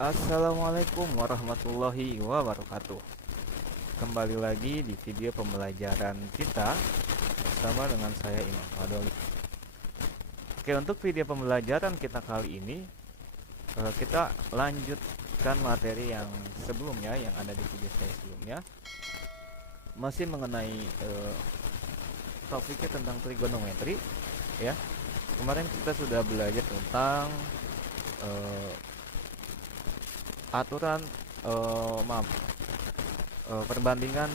Assalamualaikum warahmatullahi wabarakatuh. Kembali lagi di video pembelajaran kita bersama dengan saya Imam Fadoli. Oke, untuk video pembelajaran kita kali ini kita lanjutkan materi yang sebelumnya yang ada di video saya sebelumnya. Masih mengenai topiknya tentang trigonometri ya. Kemarin kita sudah belajar tentang aturan perbandingan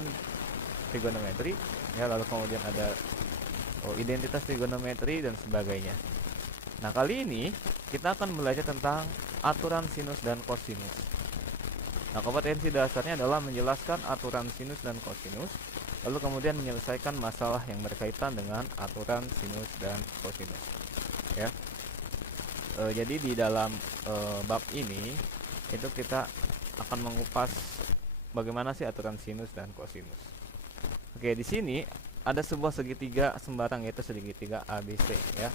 trigonometri ya, lalu kemudian ada identitas trigonometri dan sebagainya. Nah, kali ini kita akan belajar tentang aturan sinus dan kosinus. Nah, kompetensi dasarnya adalah menjelaskan aturan sinus dan kosinus, lalu kemudian menyelesaikan masalah yang berkaitan dengan aturan sinus dan kosinus ya. Jadi di dalam bab ini itu kita akan mengupas bagaimana sih aturan sinus dan kosinus. Oke, di sini ada sebuah segitiga sembarang, yaitu segitiga ABC ya.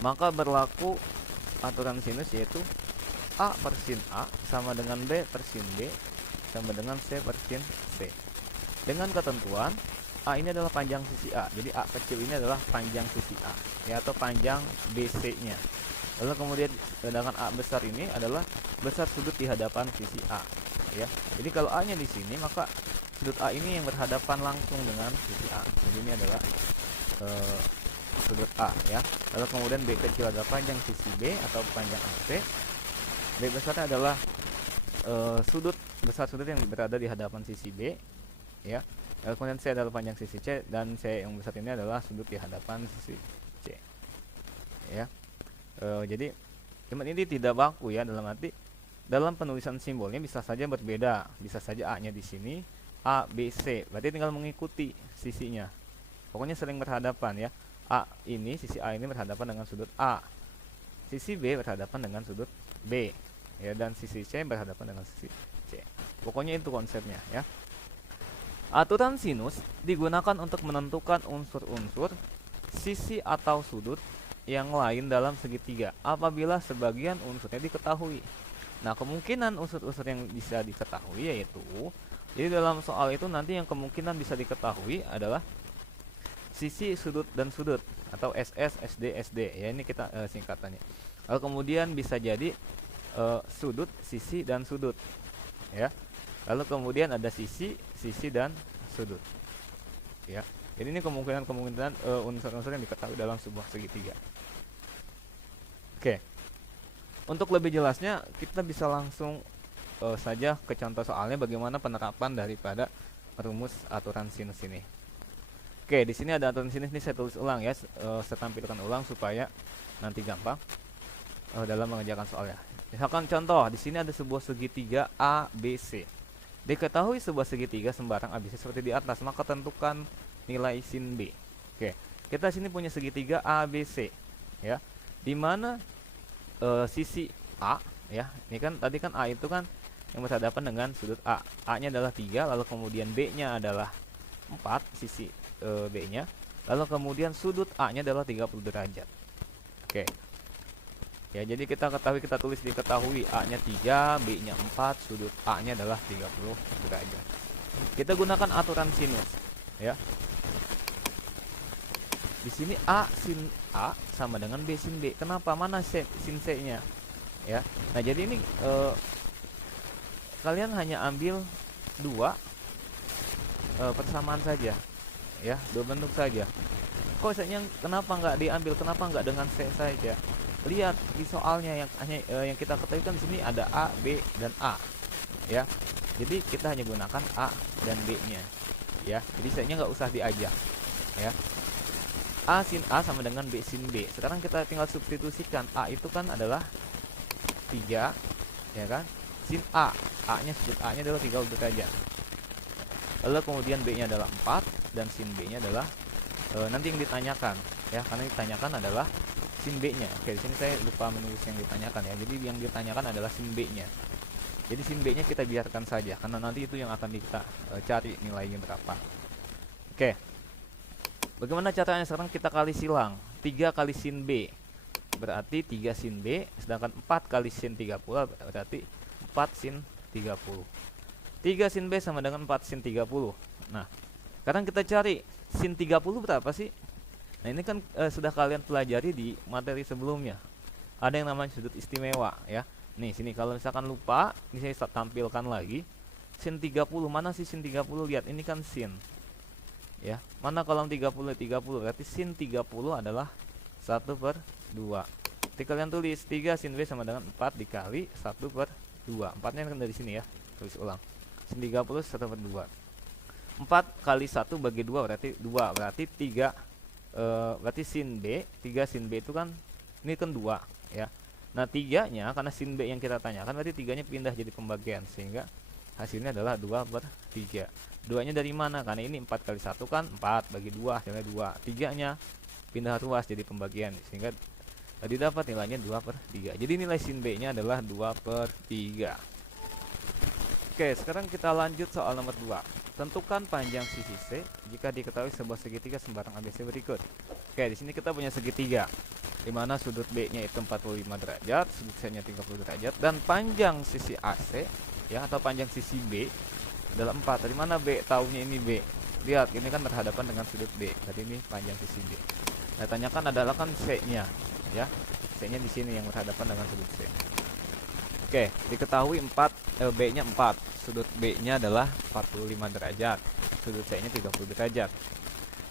Maka berlaku aturan sinus, yaitu A per sin A sama dengan B per sin B sama dengan C per sin C. Dengan ketentuan A ini adalah panjang sisi A. Jadi A kecil ini adalah panjang sisi A ya, atau panjang BC-nya. Lalu kemudian sedangkan A besar ini adalah besar sudut di hadapan sisi A ya. Jadi kalau A nya di sini, maka sudut A ini yang berhadapan langsung dengan sisi A. Jadi ini adalah sudut A ya. Lalu kemudian B kecil adalah panjang sisi B atau panjang AC. B besarnya adalah sudut besar sudut yang berada di hadapan sisi B ya. Lalu kemudian C adalah panjang sisi C, dan C yang besar ini adalah sudut di hadapan sisi C ya. Jadi teman ini tidak baku ya, dalam arti dalam penulisan simbolnya bisa saja berbeda, bisa saja A nya di sini A, B, C, berarti tinggal mengikuti sisinya, pokoknya sering berhadapan ya. A ini, sisi A ini berhadapan dengan sudut A, sisi B berhadapan dengan sudut B ya, dan sisi C berhadapan dengan sisi C. Pokoknya itu konsepnya ya. Aturan sinus digunakan untuk menentukan unsur-unsur, sisi atau sudut yang lain dalam segitiga apabila sebagian unsurnya diketahui. Nah, kemungkinan unsur-unsur yang bisa diketahui yaitu, jadi dalam soal itu nanti yang kemungkinan bisa diketahui adalah sisi, sudut, dan sudut, atau SS, SD, SD ya, ini kita singkatannya. Lalu kemudian bisa jadi sudut, sisi, dan sudut ya. Lalu kemudian ada sisi, sisi, dan sudut ya. Jadi ini kemungkinan unsur-unsur yang diketahui dalam sebuah segitiga. Oke, untuk lebih jelasnya kita bisa langsung saja ke contoh soalnya bagaimana penerapan daripada rumus aturan sinus ini. Oke, di sini ada aturan sinus, ini saya tulis ulang ya, saya tampilkan ulang supaya nanti gampang dalam mengerjakan soalnya. Misalkan contoh, di sini ada sebuah segitiga ABC. Diketahui sebuah segitiga sembarang ABC seperti di atas, maka tentukan nilai sin B. Oke, kita sini punya segitiga ABC ya, di mana sisi A ya, ini kan tadi kan A itu kan yang berhadapan dengan sudut A. A nya adalah 3, lalu kemudian B nya adalah 4, sisi B nya, lalu kemudian sudut A nya adalah 30 derajat. Oke ya, jadi kita tulis diketahui A nya 3, B nya 4, sudut A nya adalah 30 derajat. Kita gunakan aturan sinus ya. Di sini A sin A sama dengan B sin B. Kenapa? Mana sin C nya ya. Nah, jadi ini kalian hanya ambil dua persamaan saja ya, dua bentuk saja. Kok saya kenapa nggak diambil, kenapa nggak dengan C saja? Lihat di soalnya yang hanya yang kita ketahui kan di sini ada A, B, dan A ya. Jadi kita hanya gunakan A dan B nya ya. Jadi C nya nggak usah diajak ya. A sin A sama dengan B sin B. Sekarang kita tinggal substitusikan. A itu kan adalah 3 ya kan, sin A, A nya sudut A nya adalah 30 derajat. Lalu kemudian B nya adalah 4 dan sin B nya adalah nanti yang ditanyakan ya, karena yang ditanyakan adalah sin B nya. Oke, di sini saya lupa menulis yang ditanyakan ya. Jadi yang ditanyakan adalah sin B nya. Jadi sin B nya kita biarkan saja, karena nanti itu yang akan kita cari nilainya berapa. Oke, bagaimana caranya? Sekarang kita kali silang 3 kali sin B berarti 3 sin B, sedangkan 4 kali sin 30 berarti 4 sin 30. 3 sin B sama dengan 4 sin 30. Nah, sekarang kita cari sin 30 berapa sih? Nah, ini kan sudah kalian pelajari di materi sebelumnya. Ada yang namanya sudut istimewa ya. Nih, sini kalau misalkan lupa, ini saya tampilkan lagi. Sin 30, mana sih sin 30? Lihat, ini kan sin. Ya, mana kolom 30? 30 berarti sin 30 adalah 1/2. Jadi kalian tulis 3 sin B sama dengan 4 dikali 1/2. 4 nya kan dari sini ya. Tulis ulang. Sin 30 1/2. 4 kali 1 bagi 2 berarti 2. Berarti 3 berarti sin B, 3 sin B itu kan ini kan 2 ya. Nah, 3-nya karena sin B yang kita tanyakan berarti 3-nya pindah jadi pembagian sehingga hasilnya adalah 2/3. 2-nya dari mana? Karena ini 4 kali 1 kan 4 bagi 2 hasilnya 2. 3-nya pindah ruas jadi pembagian sehingga tadi dapat nilainya 2/3. Jadi nilai sin B-nya adalah 2/3. Oke, sekarang kita lanjut soal nomor 2. Tentukan panjang sisi C jika diketahui sebuah segitiga sembarang ABC berikut. Oke, di sini kita punya segitiga di mana sudut B-nya itu 45 derajat, sudut C-nya 30 derajat dan panjang sisi AC ya atau panjang sisi B adalah 4. Dari mana B taunya ini B? Lihat, ini kan berhadapan dengan sudut B. Jadi ini panjang sisi B. Nah, tanyakan adalah kan C-nya ya. C-nya di sini yang berhadapan dengan sudut C. Oke, diketahui B-nya 4. Sudut B-nya adalah 45 derajat. Sudut C-nya 30 derajat.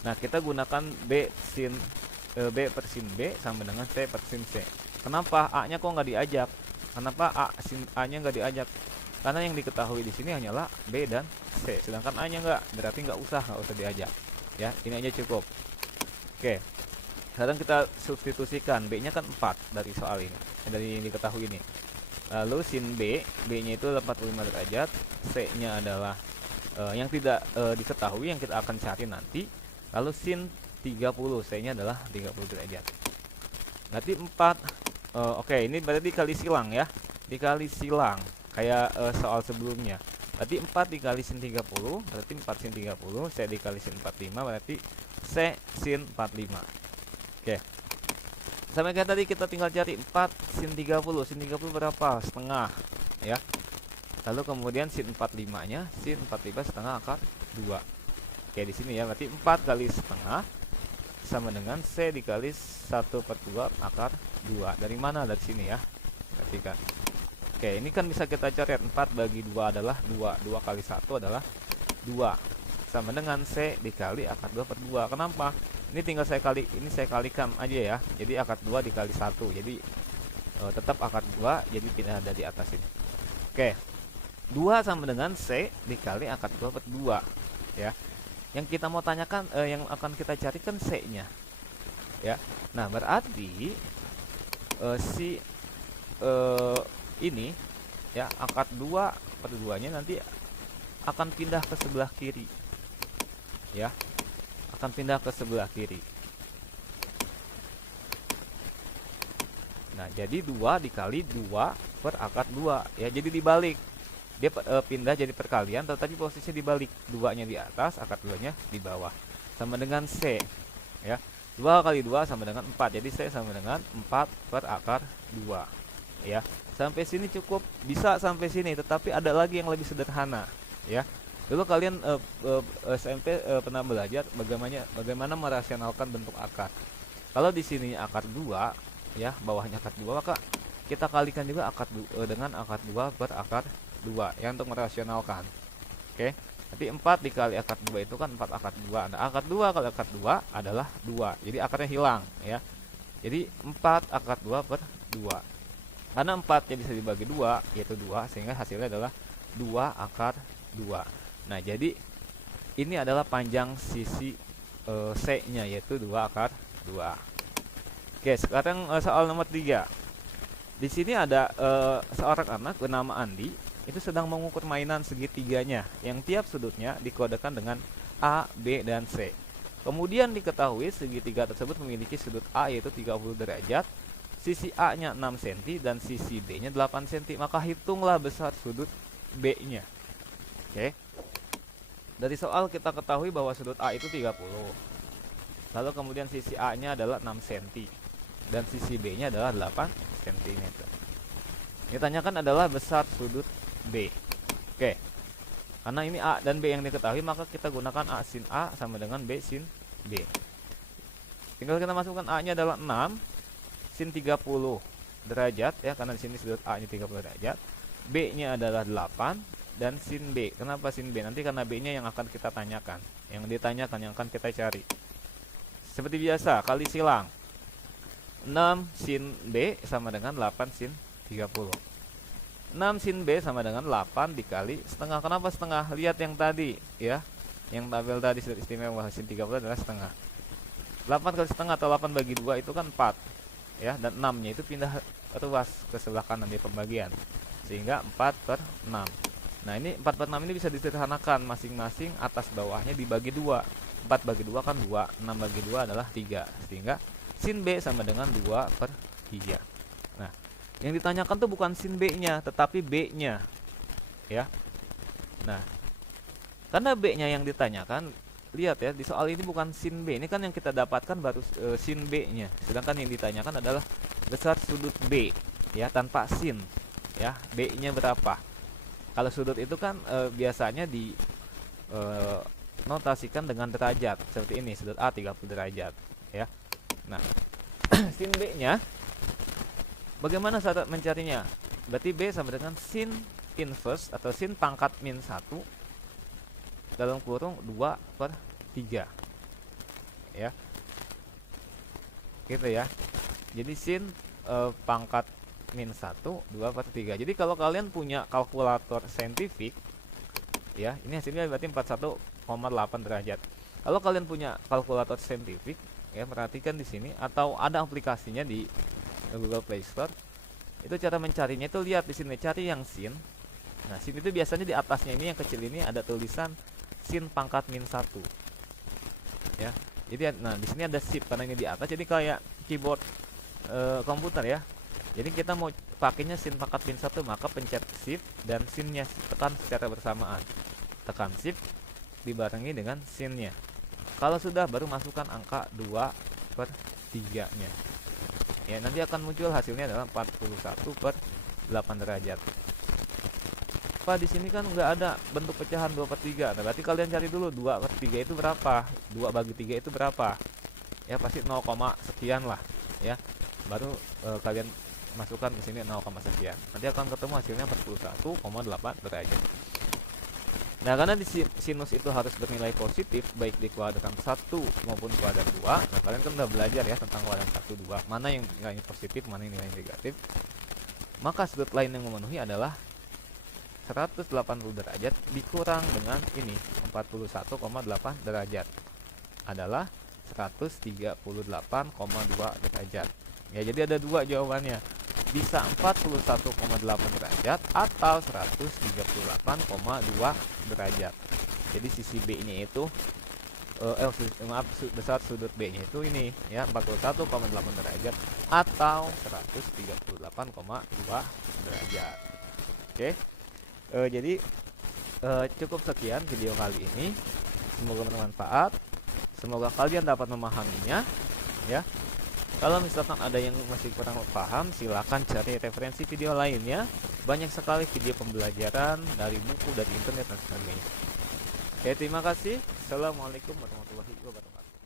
Nah, kita gunakan B per sin B sama dengan C per sin C. Kenapa A-nya kok nggak diajak? Kenapa A-nya nggak diajak? Karena yang diketahui di sini hanyalah B dan C, sedangkan A-nya nggak, berarti nggak usah diajak. Ya, ini aja cukup. Oke, sekarang kita substitusikan. B-nya kan 4 dari soal ini, dari yang diketahui ini. Lalu sin B, B-nya itu 45 derajat, C-nya adalah yang tidak diketahui yang kita akan cari nanti. Lalu sin 30, C-nya adalah 30 derajat. Berarti 4. Oke, ini berarti dikali silang ya. Dikali silang kayak soal sebelumnya. Berarti 4 dikali sin 30, berarti 4 sin 30, C dikali sin 45 berarti C sin 45. Oke. Sampai kayak tadi kita tinggal cari 4 sin 30. Sin 30 berapa? Setengah ya. Lalu kemudian sin 45-nya, sin 45 setengah akar 2. Oke, di sini ya, berarti 4 kali setengah sama dengan C dikali 1/2 akar 2. Dari mana? Dari sini ya. Perhatikan. Oke, ini kan bisa kita coret. 4 bagi 2 adalah 2. 2 kali 1 adalah 2. Sama dengan C dikali akar 2/2. Kenapa? Ini tinggal saya kalikan aja ya. Jadi akar 2 dikali 1. Jadi tetap akar 2, jadi pindah dari atas ini. Oke. 2 sama dengan C dikali akar 2/2 ya. Yang kita mau tanyakan yang akan kita cari kan C-nya. Ya. Nah, berarti ini ya akar 2/2-nya nanti akan pindah ke sebelah kiri. Ya. Akan pindah ke sebelah kiri. Nah, jadi 2 dikali 2 per akar 2 ya, jadi dibalik. Dia pindah jadi perkalian tetapi posisinya dibalik. 2-nya di atas, akar 2-nya di bawah. Sama dengan C ya. 2 kali 2 sama dengan 4. Jadi C sama dengan 4 per akar 2 ya. Sampai sini cukup, bisa sampai sini, tetapi ada lagi yang lebih sederhana ya. Dulu kalian SMP pernah belajar bagaimana merasionalkan bentuk akar. Kalau di sini akar 2 ya, bawahnya akar 2, maka kita kalikan juga dengan akar 2 per akar 2 ya untuk merasionalkan. Oke. Nanti 4 dikali akar 2 itu kan 4 akar 2. Nah, akar 2 kali akar 2 adalah 2. Jadi akarnya hilang ya. Jadi 4 akar 2 per 2. Karena 4 nya bisa dibagi 2 yaitu 2, sehingga hasilnya adalah 2 akar 2. Nah, jadi ini adalah panjang sisi C-nya yaitu 2 akar 2. Oke, sekarang soal nomor 3. Di sini ada seorang anak bernama Andi itu sedang mengukur mainan segitiganya yang tiap sudutnya dikodekan dengan A, B, dan C. Kemudian diketahui segitiga tersebut memiliki sudut A yaitu 30 derajat, sisi A-nya 6 cm dan sisi B-nya 8 cm. Maka hitunglah besar sudut B-nya. Oke. Dari soal kita ketahui bahwa sudut A itu 30. Lalu kemudian sisi A-nya adalah 6 cm. dan sisi B-nya adalah 8 cm. Ditanyakan adalah besar sudut B. Oke. Karena ini A dan B yang diketahui, maka kita gunakan A sin A sama dengan B sin B. Tinggal kita masukkan A-nya adalah 6 sin 30 derajat ya, karena di sini sudut A-nya 30 derajat. B-nya adalah 8 dan sin B. Kenapa sin B? Nanti karena B-nya yang akan kita tanyakan, yang ditanyakan, yang akan kita cari. Seperti biasa, kali silang. 6 sin B sama dengan 8 sin 30. 6 sin B sama dengan 8 dikali setengah. Kenapa setengah? Lihat yang tadi ya. Yang tabel tadi sudut istimewa sin 30 adalah setengah. 8 kali setengah atau 8 bagi 2 itu kan 4. Ya, dan 6-nya itu pindah ruas ke sebelah kanan di pembagian. Sehingga 4/6. Nah, ini 4/6 ini bisa disederhanakan, masing-masing atas bawahnya dibagi 2. 4 bagi 2 kan 2, 6 bagi 2 adalah 3. Sehingga sin B sama dengan 2/3. Nah, yang ditanyakan tuh bukan sin B-nya, tetapi B-nya. Ya. Nah, karena B-nya yang ditanyakan, lihat ya, di soal ini bukan sin B. Ini kan yang kita dapatkan baru sin B-nya. Sedangkan yang ditanyakan adalah besar sudut B, ya, tanpa sin. Ya, B-nya berapa? Kalau sudut itu kan biasanya di notasikan dengan derajat. Seperti ini, sudut A 30 derajat, ya. Nah, sin B-/nya bagaimana cara mencarinya? Berarti B sama dengan sin inverse atau sin pangkat min 1 dalam kurung 2/3. Ya. Gitu ya. Jadi sin pangkat min 1 2/3. Jadi kalau kalian punya kalkulator saintifik ya, ini hasilnya berarti 41,8 derajat. Kalau kalian punya kalkulator saintifik ya, perhatikan di sini atau ada aplikasinya di Google Play Store. Itu cara mencarinya itu, lihat di sini, cari yang sin. Nah, sin itu biasanya di atasnya ini yang kecil ini ada tulisan sin pangkat min 1. Ya. Jadi nah di sini ada shift karena ini di atas, jadi kayak keyboard komputer ya. Jadi kita mau pakainya sin pangkat min 1, maka pencet shift dan sinnya tekan secara bersamaan. Tekan shift dibarengi dengan sinnya. Kalau sudah, baru masukkan angka 2/3-nya. Ya, nanti akan muncul hasilnya adalah 41/8 derajat. Pak, di sini kan nggak ada bentuk pecahan 2/3. Nah, berarti kalian cari dulu 2/3 itu berapa? 2 bagi 3 itu berapa? Ya, pasti 0, sekian lah, ya. Baru kalian masukkan ke sini 0, sekian. Nanti akan ketemu hasilnya 41,8 derajat. Nah, karena di sinus itu harus bernilai positif baik di kuadran 1 maupun kuadran 2. Nah, kalian kan udah belajar ya tentang kuadran 1, 2, mana yang nilainya positif, mana yang nilainya negatif. Maka sudut lain yang memenuhi adalah 180 derajat dikurang dengan ini 41,8 derajat adalah 138,2 derajat. Ya, jadi ada dua jawabannya. Bisa 41,8 derajat atau 138,2 derajat. Jadi sisi B-nya itu besar sudut B-nya itu ini ya, 41,8 derajat atau 138,2 derajat. Oke. Jadi cukup sekian video kali ini. Semoga bermanfaat. Semoga kalian dapat memahaminya ya. Kalau misalkan ada yang masih kurang paham, silakan cari referensi video lainnya. Banyak sekali video pembelajaran dari buku, dari internet dan sebagainya. Oke, terima kasih. Assalamualaikum warahmatullahi wabarakatuh.